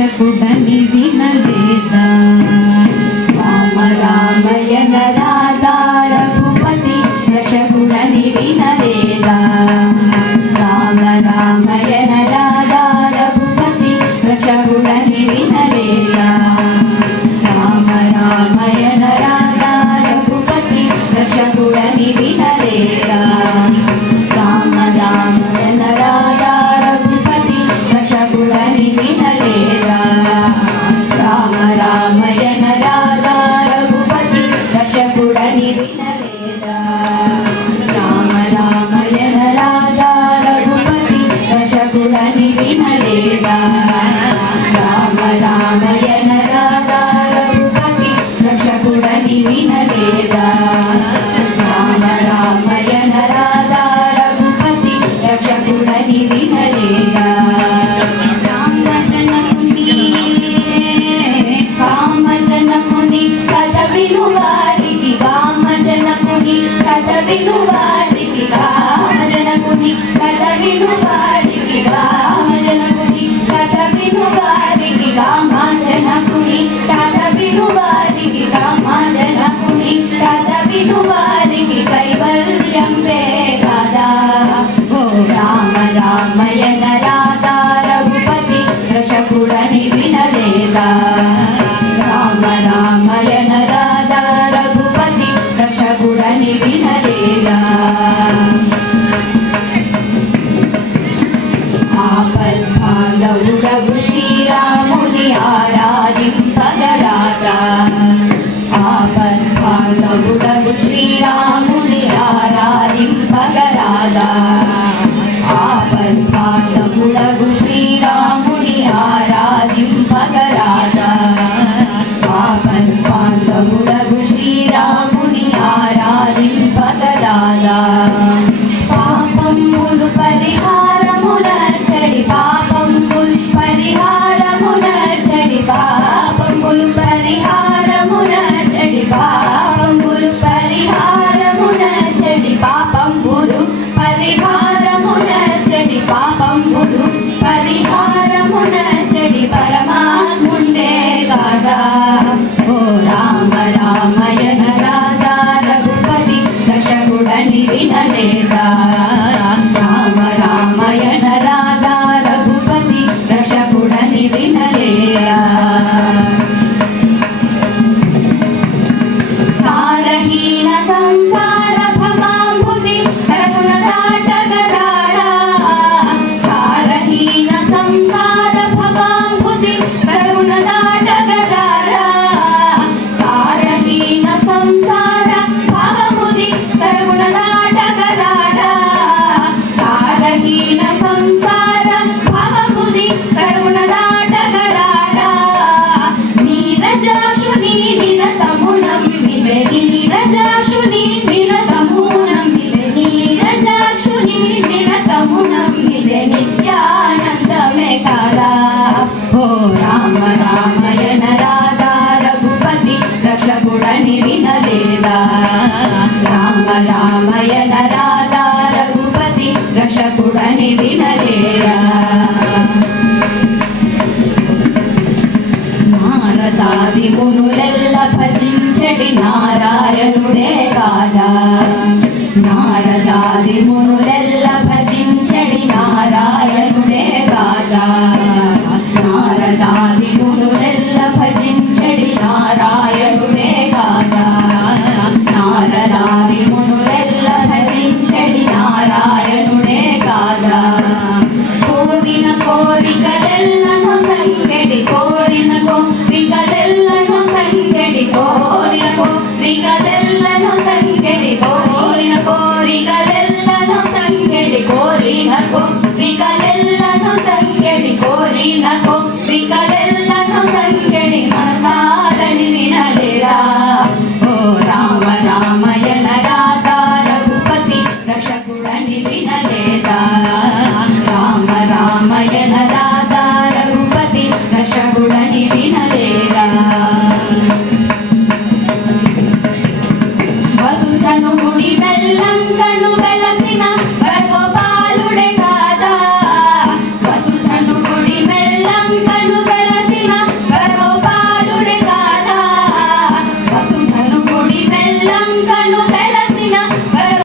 రక్షకుడని వినలేదా రామ రామయన రాధా రఘుపతి రక్షకుడని వినలేదా రామ రామయన రాధా రఘుపతి రక్షకుడని వినలేదా రామ రామయన రాధా రఘుపతి రక్షకుడని వినలేదా రామ రామయన రాధా రఘుపతి రక్షకుడని వినలేదా రామ రామయన రాధా రఘుపతి రక్షకుడని వినలేదా రామ రామయన రాధా రఘుపతి రక్షకుడని వినలేదా రామ రామయన రాధా రఘుపతి రక్షకుడని వినలేదా రామ రామయన రాధా రఘుపతి రక్షకుడని వినలేదా కామజనకుని కథ విను వారికి కామజనకుని కథ విను వారికి కామజనకుని కథ విను వారికి కామజనకుని కథ విను వారికి కామజనకుని కథ విను వారికి కామజనకుని కథ విను వారికి కైవల్యం రే కాదా ఓ రామ రామయన రాధా రఘుపతి రక్షకుడని వినలేదా రామ రామయన రాధా రఘుపతి రక్షకుడని వినలేదా ఆపద్బాంధవుడగు శ్రీరాముని ఆరాధింపగరాదా ఆపద్బాంధవుడగు శ్రీరాముని ఆరాధింపగరాదా ఆపద్బాంధవుడగు శ్రీరాముని ఆరాధింపగరాదా ఆపద్బాంధవుడగు శ్రీరాముని ఆరాధింపగరాదా పాపములు పరిహారమునర్చడి పాపములు పరిహారమునర్చడి పాపములు పరిహారమునర్చడి పాపములు పరిహారమునర్చడి పాపములు పరిహారమునర్చడి పాపములు పరిహారమునర్చడి పరమాత్ముండే కాదా ఓ రామ రామయన రాధా రఘుపతి రక్షకుడని వినలేదా రామ రామయన రాధా రఘుపతి రక్షకుడని వినలేదా సారహీన సంసార భవాంబుది సరగుణ దాటగరాడా సారహీన సంసార భవాంబుది సరగుణ దాటగరాడా సారహీన సంసార భవముది సరగుణ దాటగరాడా సారహీన సంసార భవముది సరగుణ దాటగరాడా నీరజాక్షుని నిరతము నమ్మిదే నీరజాక్షుని నిరతము నమ్మిదే నీరజాక్షుని నిరతము నమ్మిదే నిత్యానందమే కాదా ఓ రామ రామయన రాధా రఘుపతి రక్షకుడని వినలేదా రామ రామయన రాధా రఘుపతి రక్షకుడని వినలేదా నారదాది మునులెల్ల భజించడి నారాయణుడే కాదా నారదాది మునులెల్ల భజించడి నారాయణుడే కాదా నారదాది మునులెల్ల భజించడి నారాయణుడే కాదా నారదాది మునులెల్ల భజించడి నారాయణుడే కాదా కోరిన కోరికలెల్లను సంగడి కోరిన కోరికలెల్లను సంగడి కోరిన కోరికలెల్లను సంగడి కోరిన కోరికలెల్లను సంగడి కోరిన కోరికలెల్లను సంగడి కోరిన కోరికలెల్లను సంగడి మనసారని వినలేదా